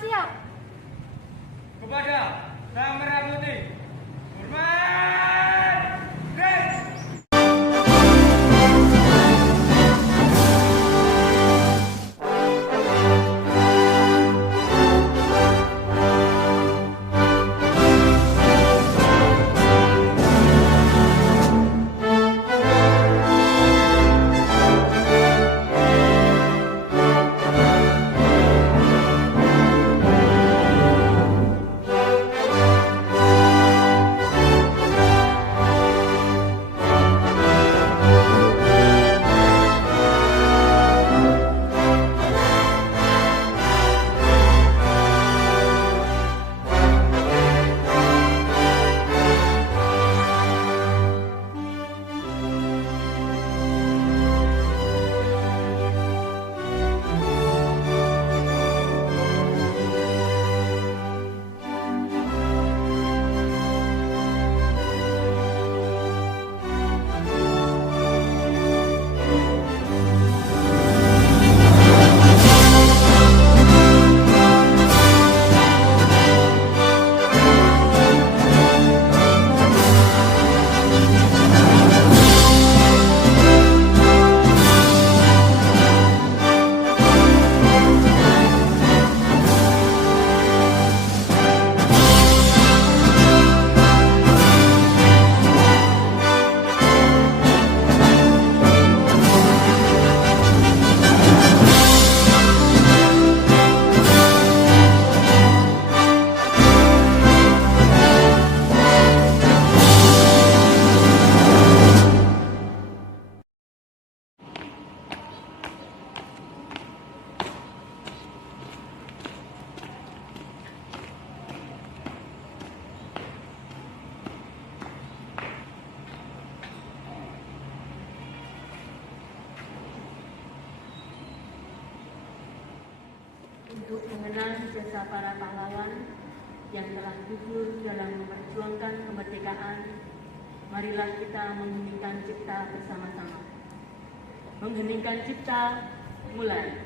siap. Kepada Sang Merah Putih, hormat, res. Untuk mengenang jasa para pahlawan yang telah gugur dalam memperjuangkan kemerdekaan, marilah kita mengheningkan cipta bersama-sama. Mengheningkan cipta, mulai.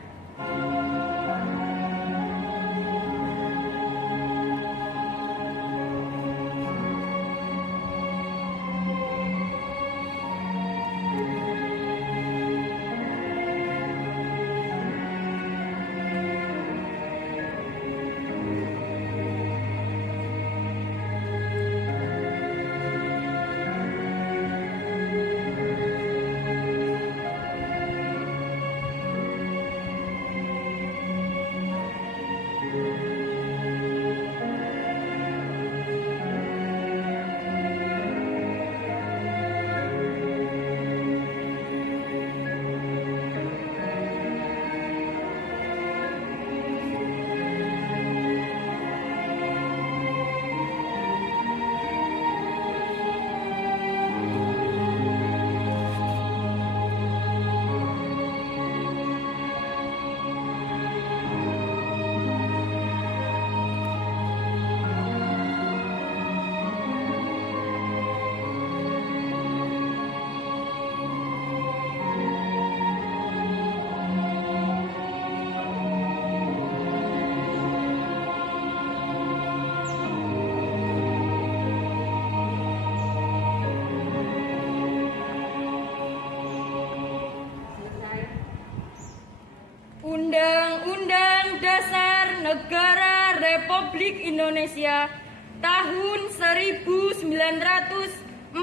Undang-Undang Dasar Negara Republik Indonesia tahun 1945.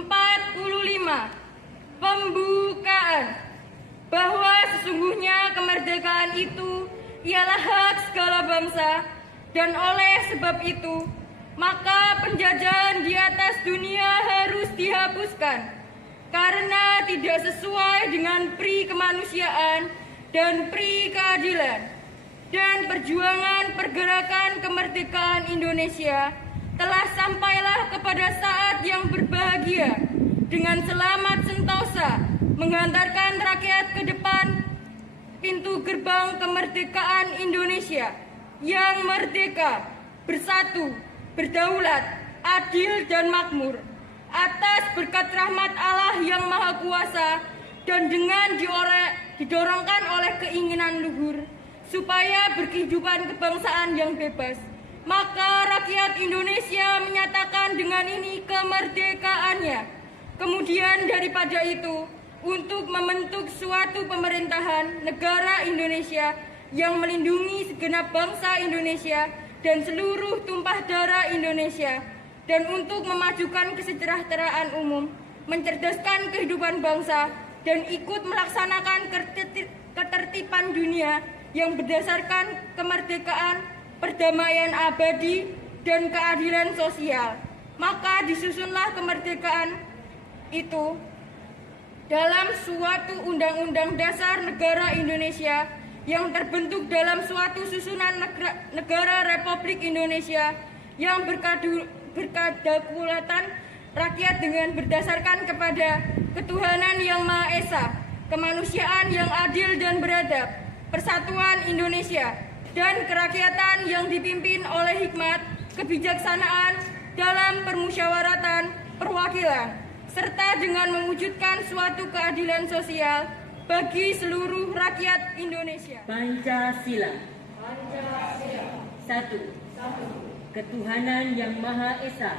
Pembukaan. Bahwa sesungguhnya kemerdekaan itu ialah hak segala bangsa, dan oleh sebab itu maka penjajahan di atas dunia harus dihapuskan karena tidak sesuai dengan pri kemanusiaan dan pri keadilan. Dan perjuangan pergerakan kemerdekaan Indonesia telah sampailah kepada saat yang berbahagia dengan selamat sentosa menghantarkan rakyat ke depan pintu gerbang kemerdekaan Indonesia yang merdeka, bersatu, berdaulat, adil dan makmur atas berkat rahmat Allah yang Maha Kuasa dan dengan didorongkan oleh keinginan luhur supaya berkehidupan kebangsaan yang bebas. Maka rakyat Indonesia menyatakan dengan ini kemerdekaannya. Kemudian daripada itu, untuk membentuk suatu pemerintahan negara Indonesia yang melindungi segenap bangsa Indonesia dan seluruh tumpah darah Indonesia, dan untuk memajukan kesejahteraan umum, mencerdaskan kehidupan bangsa, dan ikut melaksanakan ketertiban dunia yang berdasarkan kemerdekaan, perdamaian abadi, dan keadilan sosial. Maka disusunlah kemerdekaan itu dalam suatu undang-undang dasar negara Indonesia yang terbentuk dalam suatu susunan negara Republik Indonesia yang berkedaulatan rakyat dengan berdasarkan kepada ketuhanan yang Maha Esa, kemanusiaan yang adil dan beradab, persatuan Indonesia, dan kerakyatan yang dipimpin oleh hikmat, kebijaksanaan dalam permusyawaratan perwakilan, serta dengan mewujudkan suatu keadilan sosial bagi seluruh rakyat Indonesia. Pancasila. 1. Ketuhanan yang Maha Esa.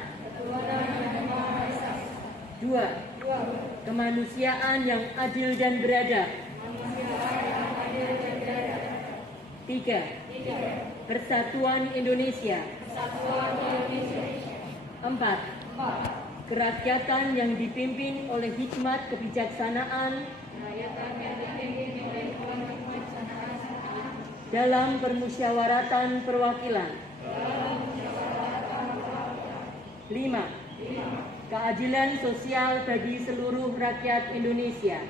2. Kemanusiaan yang adil dan beradab. 3. Persatuan Indonesia. 4. Kerakyatan yang dipimpin oleh hikmat kebijaksanaan dalam permusyawaratan perwakilan. 5. Keadilan sosial bagi seluruh rakyat Indonesia.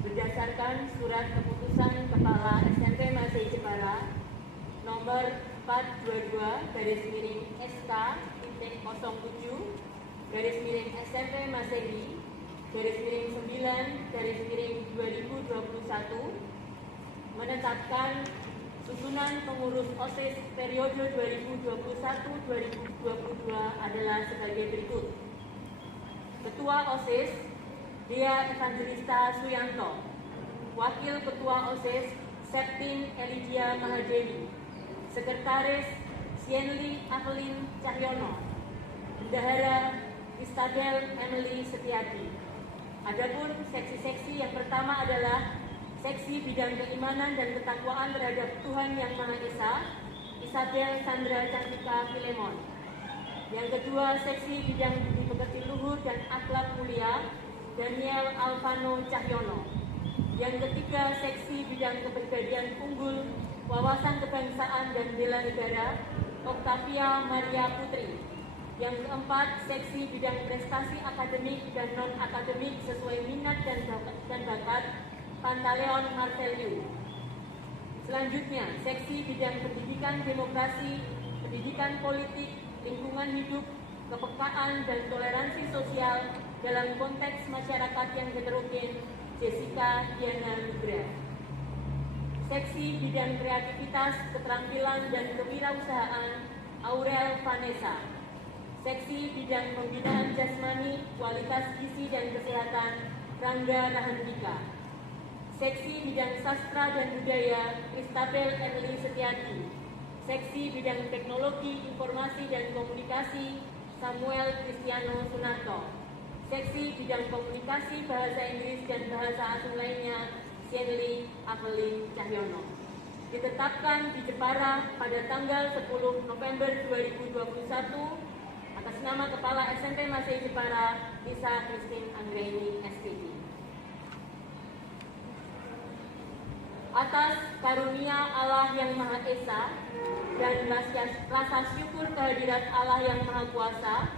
Berdasarkan surat keputusan Kepala SMP Masih Jepara nomor 422/SK-07/SMP Masehi /9/2021 menetapkan susunan pengurus OSIS periode 2021-2022 adalah sebagai berikut. Ketua OSIS Dea Evangelista Suyanto, Wakil Ketua OSIS Septin Elidia Mahadewi, Sekretaris Sienli Avelin Cahyono, Bendahara Istagel Emily Setiadi. Adapun seksi-seksi yang pertama adalah Seksi Bidang Keimanan dan Ketakwaan terhadap Tuhan Yang Maha Esa, Isabel Sandra Cantika Filemon. Yang kedua, Seksi Bidang Budi Pekerti Luhur dan Akhlak Mulia, Daniel Alvano Cahyono. Yang ketiga, seksi bidang kepribadian unggul, wawasan kebangsaan dan bela negara, Octavia Maria Putri. Yang keempat, seksi bidang prestasi akademik dan non-akademik sesuai minat dan bakat, Pantaleon Marceliu. Selanjutnya, seksi bidang pendidikan demokrasi, pendidikan politik, lingkungan hidup, kepekaan dan toleransi sosial dalam konteks masyarakat yang heterogen, Jessica Diana Nugra. Seksi bidang kreativitas, keterampilan dan kewirausahaan, Aurel Vanessa. Seksi bidang pembinaan jasmani, kualitas gizi dan kesehatan, Rangga Rahandika. Seksi bidang sastra dan budaya, Kristabel Emily Setiadi. Seksi bidang teknologi, informasi dan komunikasi, Samuel Cristiano Sunarto. Seksi bidang komunikasi, bahasa Inggris dan bahasa asing lainnya, Shenley Avelin Cahyono. Ditetapkan di Jepara pada tanggal 10 November 2021 atas nama Kepala SMP Masehi Jepara, Lisa Christine Anggraini, SPG. Atas karunia Allah yang Maha Esa dan rasa syukur kehadirat Allah yang Maha Kuasa,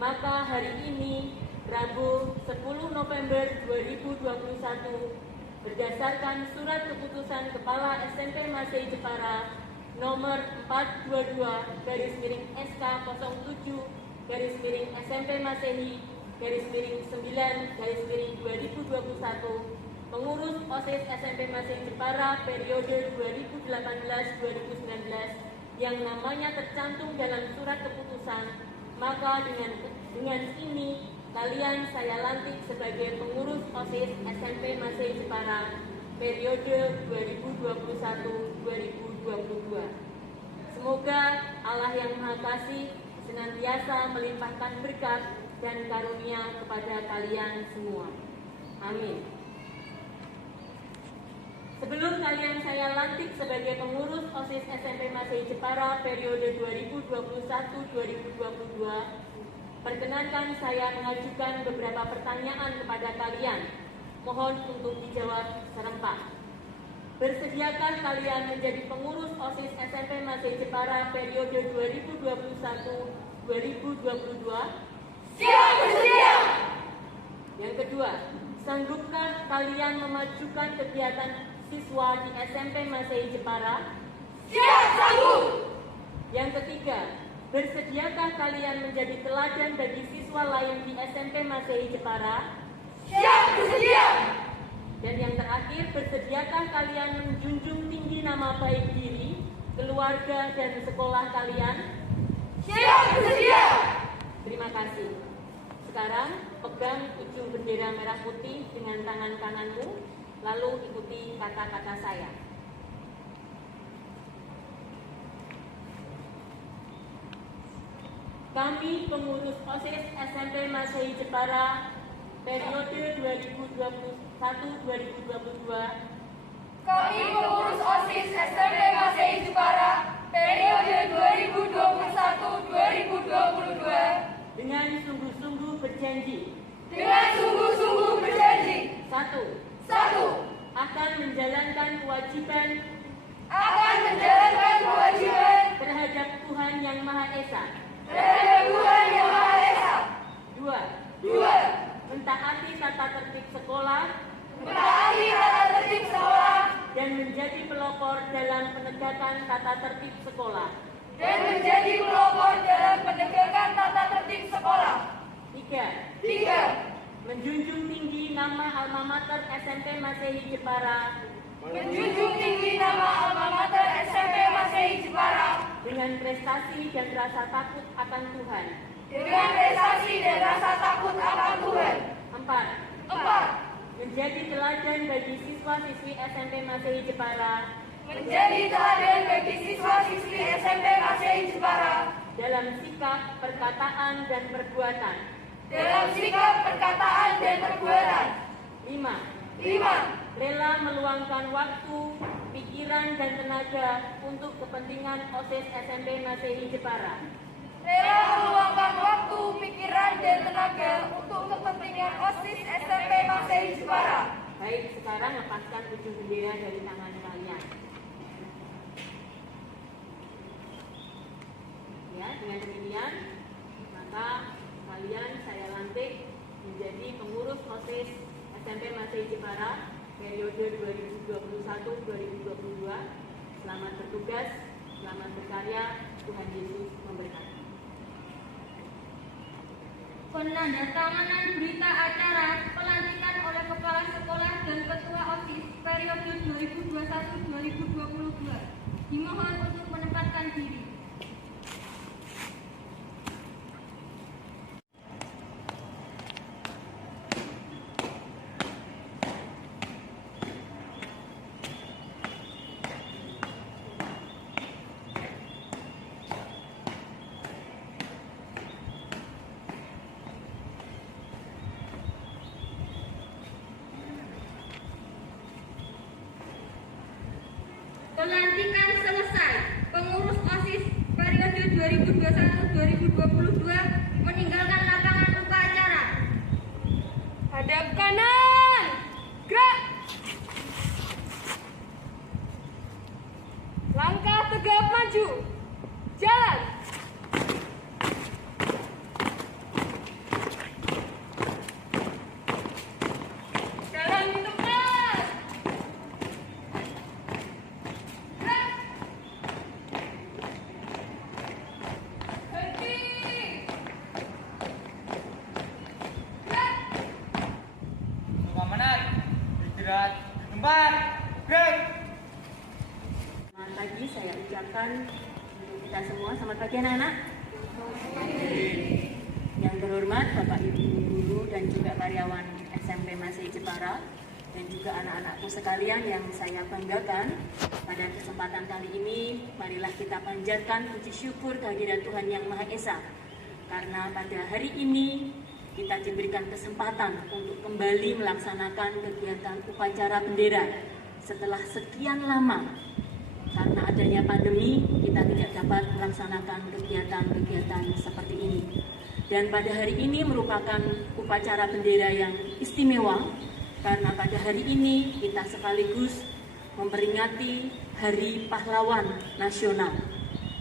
maka hari ini, Rabu 10 November 2021, berdasarkan surat keputusan Kepala SMP Masehi Jepara nomor 422/SK07/SMP Masehi /9/2021 pengurus OSIS SMP Masehi Jepara periode 2018-2019 yang namanya tercantum dalam surat keputusan, maka dengan ini kalian saya lantik sebagai pengurus OSIS SMP Masehi Jepara periode 2021-2022. Semoga Allah yang Maha Kasih senantiasa melimpahkan berkat dan karunia kepada kalian semua. Amin. Sebelum kalian saya lantik sebagai pengurus OSIS SMP Masehi Jepara periode 2021-2022, perkenankan saya mengajukan beberapa pertanyaan kepada kalian. Mohon untuk dijawab serempak. Bersediakah kalian menjadi pengurus OSIS SMP Masehi Jepara periode 2021-2022? Siap, bersedia. Yang kedua, sanggupkah kalian memajukan kegiatan siswa di SMP Masehi Jepara? Siap, sanggup. Yang ketiga, bersediakah kalian menjadi teladan bagi siswa lain di SMP Masehi Jepara? Siap, bersedia. Dan yang terakhir, bersediakah kalian menjunjung tinggi nama baik diri, keluarga, dan sekolah kalian? Siap, bersedia. Terima kasih. Sekarang, pegang ujung bendera merah putih dengan tangan kananmu, lalu ikuti kata-kata saya. Kami pengurus OSIS SMP Masehi Jepara periode 2021-2022. Kami pengurus OSIS SMP Masehi Jepara periode 2021-2022 Dengan sungguh-sungguh berjanji. dengan sungguh-sungguh berjanji. 1. 1. Akan menjalankan kewajiban Akan menjalankan kewajiban terhadap Tuhan Yang Maha Esa. terhadap Tuhan Yang Maha Esa. 2. 2. Mentaati tata tertib sekolah Mentaati tata tertib sekolah dan menjadi pelopor dalam penegakan tata tertib sekolah. dan menjadi pelopor dalam penegakan tata tertib sekolah. 3. 3. Menjunjung tinggi nama alma mater SMP Masehi Jepara Menjunjung tinggi nama alma mater SMP Masehi Jepara dengan prestasi dan rasa takut akan Tuhan. dengan prestasi dan rasa takut akan Tuhan. 4. 4. Menjadi teladan bagi siswa-siswi SMP Masehi Jepara Menjadi teladan bagi siswa-siswi SMP Masehi Jepara dalam sikap, perkataan, dan perbuatan. dalam sikap, perkataan, dan perbuatan. 5. 5. Rela meluangkan waktu, pikiran, dan tenaga untuk kepentingan OSIS SMP Masehi Jepara. Rela meluangkan waktu, pikiran, dan tenaga untuk kepentingan OSIS SMP Masehi Jepara. Baik, sekarang sekarang lepaskan ujung bendera dari tangan kalian. Ya, dengan demikian maka kalian saya lantik menjadi pengurus OSIS SMP Masehi Jepara periode 2021-2022. Selamat bertugas, selamat berkarya, Tuhan Yesus memberkati. Penandatanganan berita acara pelantikan oleh Kepala Sekolah dan Ketua OSIS periode 2021-2022 dimohon untuk menempatkan diri. Pelantikan selesai. Pengurus OSIS periode 2021-2022 meninggalkan lapangan upacara. Hadap kanan. Gerak. Langkah tegap maju. Jalan. Jalan di tempat. Pengamanan istirahat di tempat. Gerak. Selamat pagi saya ucapkan untuk kita semua. Selamat pagi anak-anak. Yang terhormat Bapak Ibu guru dan juga karyawan SMP Masehi Jepara dan juga anak-anakku sekalian yang saya banggakan, pada kesempatan kali ini marilah kita panjatkan puji syukur kehadirat Tuhan Yang Maha Esa, karena pada hari ini kita diberikan kesempatan untuk kembali melaksanakan kegiatan upacara bendera setelah sekian lama. Karena adanya pandemi, kita tidak dapat melaksanakan kegiatan-kegiatan seperti ini. Dan pada hari ini merupakan upacara bendera yang istimewa, karena pada hari ini kita sekaligus memperingati Hari Pahlawan Nasional,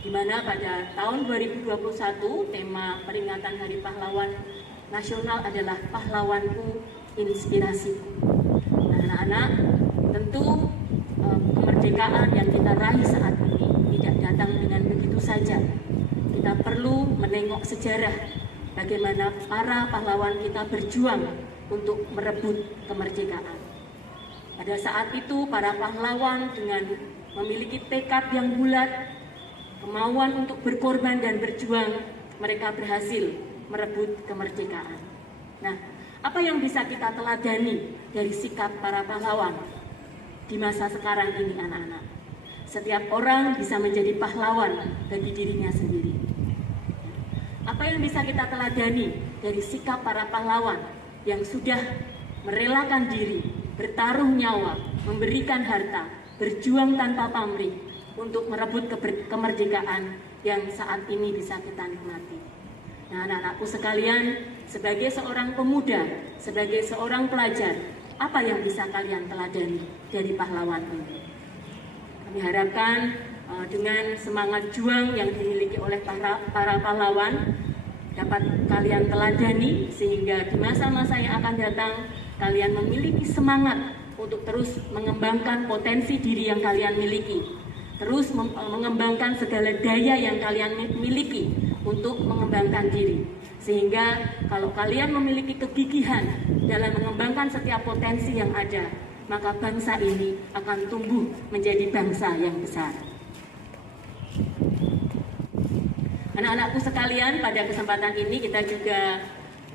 di mana pada tahun 2021 tema peringatan Hari Pahlawan Nasional adalah Pahlawanku Inspirasiku. Nah, anak-anak, tentu kemerdekaan yang kita raih saat ini tidak datang dengan begitu saja. Kita perlu menengok sejarah bagaimana para pahlawan kita berjuang untuk merebut kemerdekaan. Pada saat itu para pahlawan dengan memiliki tekad yang bulat, kemauan untuk berkorban dan berjuang, mereka berhasil merebut kemerdekaan. Nah, apa yang bisa kita teladani dari sikap para pahlawan di masa sekarang ini, anak-anak? Setiap orang bisa menjadi pahlawan bagi dirinya sendiri. Apa yang bisa kita teladani dari sikap para pahlawan yang sudah merelakan diri, bertaruh nyawa, memberikan harta, berjuang tanpa pamrih untuk merebut kemerdekaan yang saat ini bisa kita nikmati. Nah, anak-anakku sekalian, sebagai seorang pemuda, sebagai seorang pelajar, apa yang bisa kalian teladani dari pahlawan ini? Kami harapkan dengan semangat juang yang dimiliki oleh para pahlawan dapat kalian teladani, sehingga di masa-masa yang akan datang kalian memiliki semangat untuk terus mengembangkan potensi diri yang kalian miliki, terus mengembangkan segala daya yang kalian miliki untuk mengembangkan diri, sehingga kalau kalian memiliki kegigihan dalam mengembangkan setiap potensi yang ada, maka bangsa ini akan tumbuh menjadi bangsa yang besar. Anak-anakku sekalian, pada kesempatan ini kita juga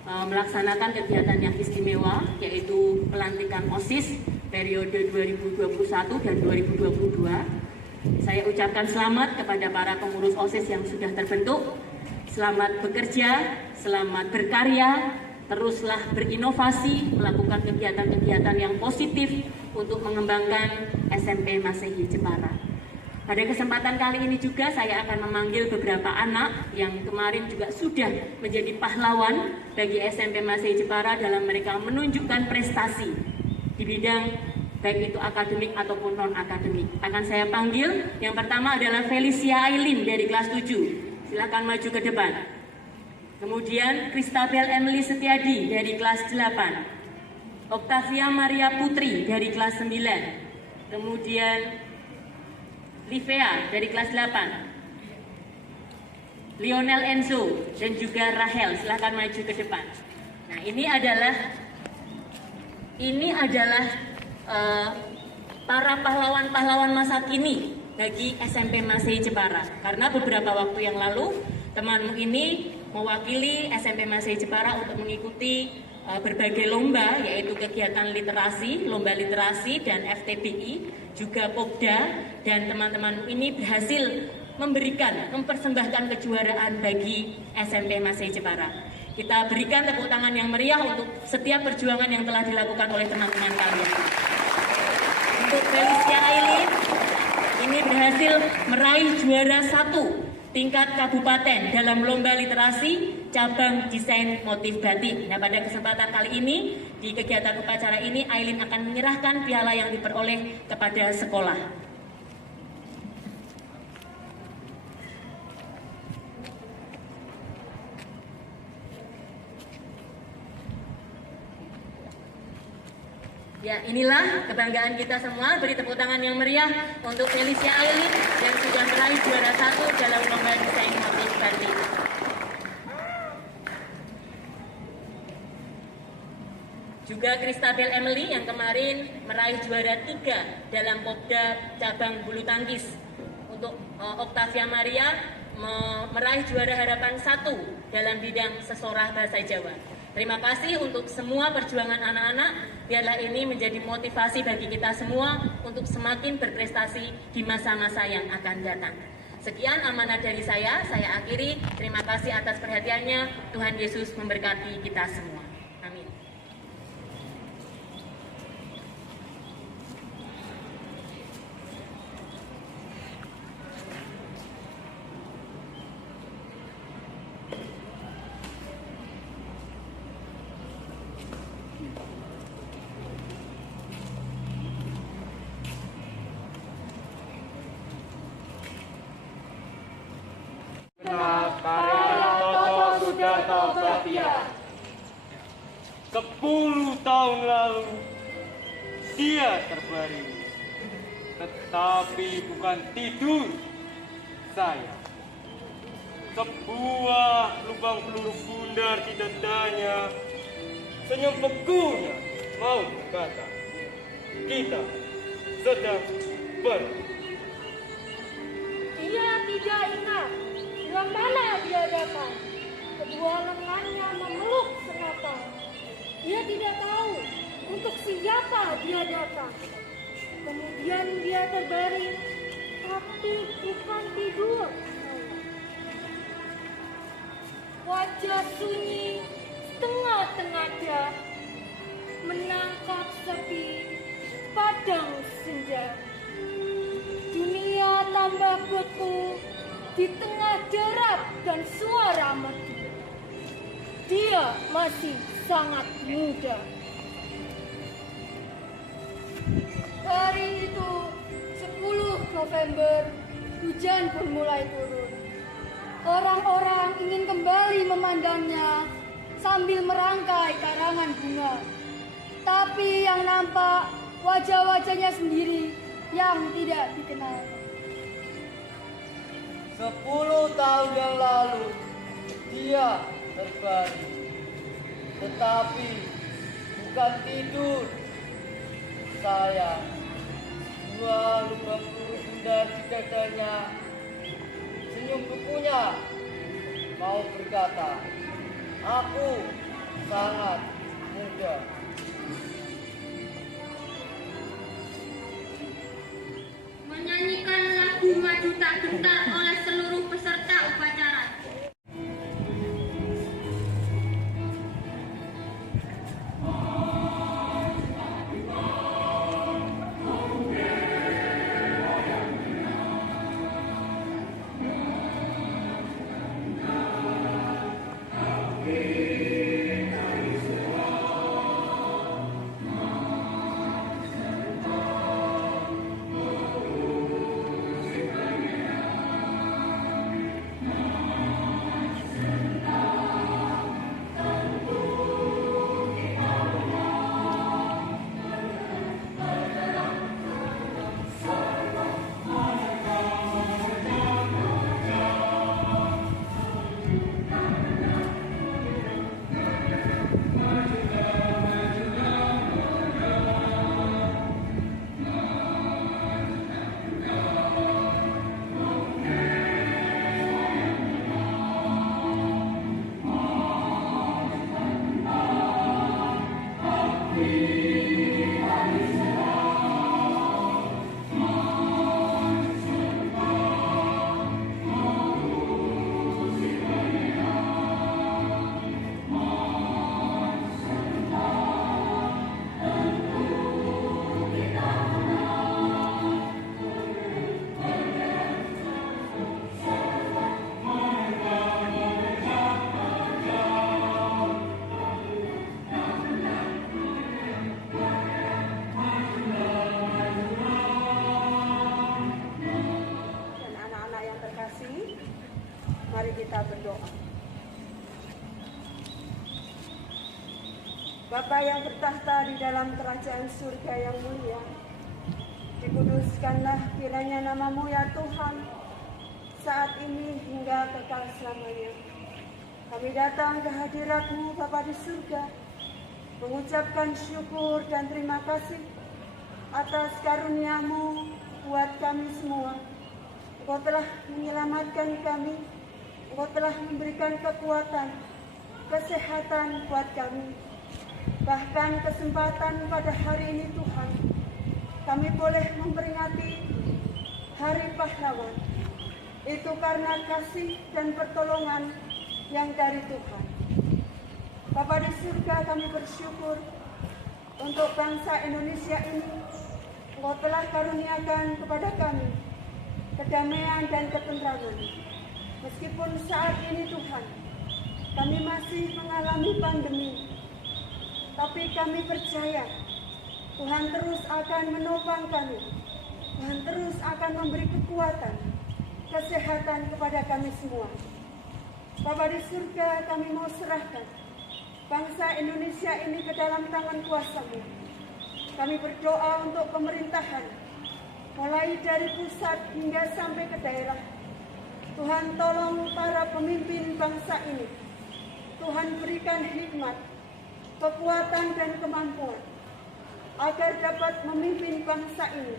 melaksanakan kegiatan yang istimewa, yaitu pelantikan OSIS periode 2021 dan 2022. Saya ucapkan selamat kepada para pengurus OSIS yang sudah terbentuk. Selamat bekerja, selamat berkarya, teruslah berinovasi, melakukan kegiatan-kegiatan yang positif untuk mengembangkan SMP Masehi Jepara. Pada kesempatan kali ini juga saya akan memanggil beberapa anak yang kemarin juga sudah menjadi pahlawan bagi SMP Masehi Jepara dalam mereka menunjukkan prestasi di bidang baik itu akademik ataupun non-akademik. Akan saya panggil, yang pertama adalah Felicia Aileen dari kelas 7. Silakan maju ke depan. Kemudian Christabel Emily Setiadi dari kelas 8. Octavia Maria Putri dari kelas 9. Kemudian Livea dari kelas 8. Lionel Enzo dan juga Rahel, silakan maju ke depan. Nah, ini adalah para pahlawan-pahlawan masa kini bagi SMP Masehi Jepara. Karena beberapa waktu yang lalu temanmu ini mewakili SMP Masehi Jepara untuk mengikuti berbagai lomba, yaitu kegiatan literasi, lomba literasi dan FTBI, juga Pokda, dan teman-teman ini berhasil mempersembahkan kejuaraan bagi SMP Masehi Jepara. Kita berikan tepuk tangan yang meriah untuk setiap perjuangan yang telah dilakukan oleh teman-teman kalian. Untuk Felicia Aileen, ini berhasil meraih juara 1 tingkat kabupaten dalam lomba literasi cabang desain motif batik. Nah, pada kesempatan kali ini, di kegiatan upacara ini, Aileen akan menyerahkan piala yang diperoleh kepada sekolah. Ya, inilah kebanggaan kita semua. Beri tepuk tangan yang meriah untuk Felicia Aileen yang sudah meraih juara 1 dalam lomba desain motif batik. Juga Christabel Emily yang kemarin meraih juara 3 dalam Pokda cabang bulu tangkis. Untuk Octavia Maria meraih juara harapan 1 dalam bidang sesorah bahasa Jawa. Terima kasih untuk semua perjuangan anak-anak. Biarlah ini menjadi motivasi bagi kita semua untuk semakin berprestasi di masa-masa yang akan datang. Sekian amanat dari saya akhiri. Terima kasih atas perhatiannya. Tuhan Yesus memberkati kita semua. Amin. Karya Toto Sudarto Bhatia. 10 tahun lalu dia terbaring, tetapi bukan tidur saya. Sebuah lubang peluru bundar di dadanya. Senyum begunya mau berkata, kita sedang pergi. Dia tidak ingat yang mana dia datang. Kedua lengannya memeluk senapan. Dia tidak tahu untuk siapa dia datang. Kemudian dia terbaring, tapi bukan tidur. Wajah sunyi, setengah tengadah, menangkap sepi padang senja. Dunia tambah beku di tengah derap dan suara merdu. Dia masih sangat muda. Hari itu 10 November, hujan pun mulai turun. Orang-orang ingin kembali memandangnya sambil merangkai karangan bunga. Tapi yang nampak wajah-wajahnya sendiri yang tidak dikenal. 10 tahun yang lalu dia terbaring, tetapi bukan tidur. Saya, 2 lubang peluru bundar di dadanya. Senyum kukunya mau berkata, aku sangat muda. Menyanyikan lagu Maju Tak Gentar oleh seluruh peserta upacara. Bapa yang bertahta di dalam kerajaan surga yang mulia, dikuduskanlah kiranya namamu ya Tuhan, saat ini hingga kekal selamanya. Kami datang ke hadirat-Mu Bapa di surga, mengucapkan syukur dan terima kasih atas karunia-Mu buat kami semua. Engkau telah menyelamatkan kami, Engkau telah memberikan kekuatan, kesehatan buat kami. Bahkan kesempatan pada hari ini Tuhan, kami boleh memperingati Hari Pahlawan. Itu karena kasih dan pertolongan yang dari Tuhan. Bapa di surga, kami bersyukur untuk bangsa Indonesia ini. Engkau telah karuniakan kepada kami kedamaian dan ketentraman. Meskipun saat ini Tuhan, kami masih mengalami pandemi, tapi kami percaya Tuhan terus akan menopang kami. Tuhan terus akan memberi kekuatan, kesehatan kepada kami semua. Bapa di surga, kami mau serahkan bangsa Indonesia ini ke dalam tangan kuasa-Mu. Kami berdoa untuk pemerintahan, mulai dari pusat hingga sampai ke daerah. Tuhan tolong para pemimpin bangsa ini. Tuhan berikan hikmat, kekuatan dan kemampuan agar dapat memimpin bangsa ini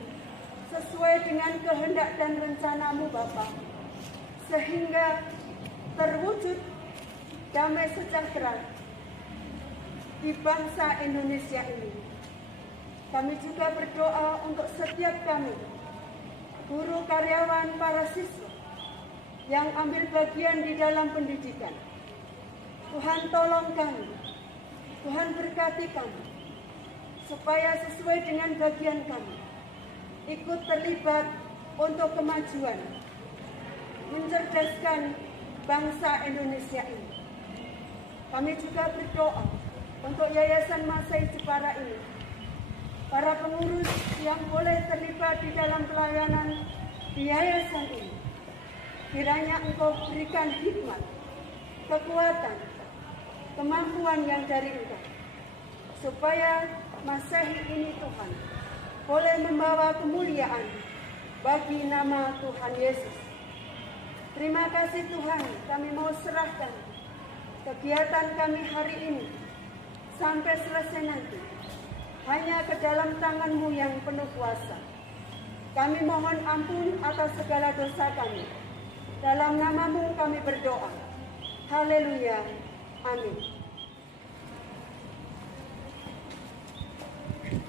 sesuai dengan kehendak dan rencana-Mu Bapa, sehingga terwujud damai sejahtera di bangsa Indonesia ini. Kami juga berdoa untuk setiap kami, guru, karyawan, para siswa yang ambil bagian di dalam pendidikan. Tuhan tolong kami, Tuhan berkati kami, supaya sesuai dengan bagian kami, ikut terlibat untuk kemajuan, mencerdaskan bangsa Indonesia ini. Kami juga berdoa untuk Yayasan Masai Jepara ini, para pengurus yang boleh terlibat di dalam pelayanan di yayasan ini. Kiranya Engkau berikan hikmat, kekuatan, kemampuan yang dari Engkau, supaya Masehi ini Tuhan boleh membawa kemuliaan bagi nama Tuhan Yesus. Terima kasih Tuhan, kami mau serahkan kegiatan kami hari ini sampai selesai nanti hanya ke dalam tangan-Mu yang penuh kuasa. Kami mohon ampun atas segala dosa kami. Dalam nama-Mu kami berdoa. Haleluya. Amin.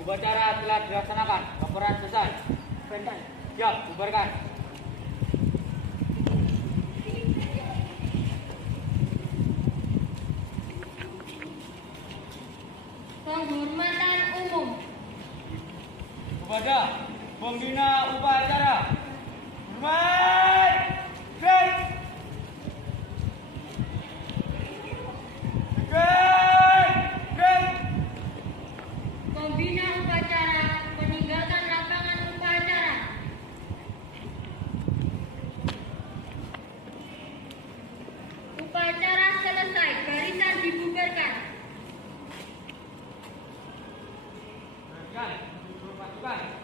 Upacara telah dilaksanakan. Laporan selesai. Siap, bubarkan. Penghormatan umum. Kepada pembina upacara, hormat, gerak, gerak. Pembina upacara meninggalkan lapangan upacara. Upacara selesai, barisan dibubarkan. Pasukan.